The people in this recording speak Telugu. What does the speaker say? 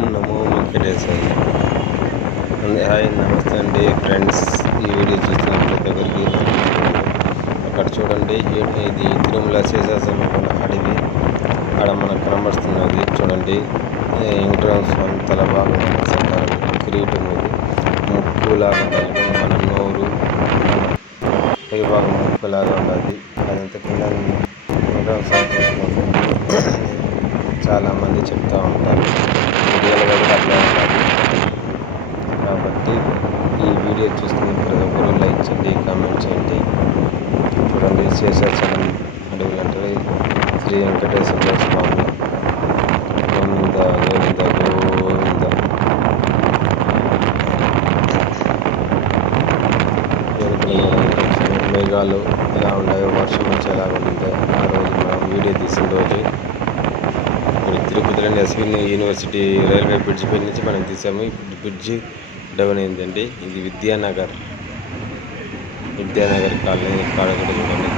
ఓం నమో వెంకటేశాయ. హాయ్ నమస్తే అండి ఫ్రెండ్స్. ఈ వీడియో చూస్తున్న ప్రతి ఒక్కరికి అక్కడ చూడండి, ఇది తిరుమల శేషాచలం అడవి. ఆడ మనకు కనబడుతున్నది చూడండి, వెంకటేశ్వర స్వామి తల భాగం అంటారు, కిరీటం ఇది ముక్కులాగా ఉంటుంది. మన నోరు పై భాగం ముక్కులాగా ఉన్నది. అదంతా కింద వెంకటేశ్వర స్వామి చాలామంది చెప్తూ ఉంటారు, వీడియోలో కూడా అట్లా ఉంటుంది. కాబట్టి ఈ వీడియో చూస్తున్న ప్రతి ఒక్కరు లైక్ చేయండి, కామెంట్ చేయండి. చూడండి, శేషాచలం అడవులు అంటే శ్రీ వెంకటేశ్వర స్వామి గోవింద గోవింద గోవింద. మేఘాలు ఎలా ఉన్నాయో, వర్షం వచ్చేలాగా ఉంది. ఆ రోజు మనం వీడియో తీసిన రోజు తిరుపతిలోని ఎస్వి యూనివర్సిటీ రైల్వే బ్రిడ్జ్ పై నుంచి మనం తీసాము. ఇప్పుడు బ్రిడ్జి డౌన్ అయిందండి. ఇది విద్యానగర్ కాలనీ. కాడ కూడా చూడండి,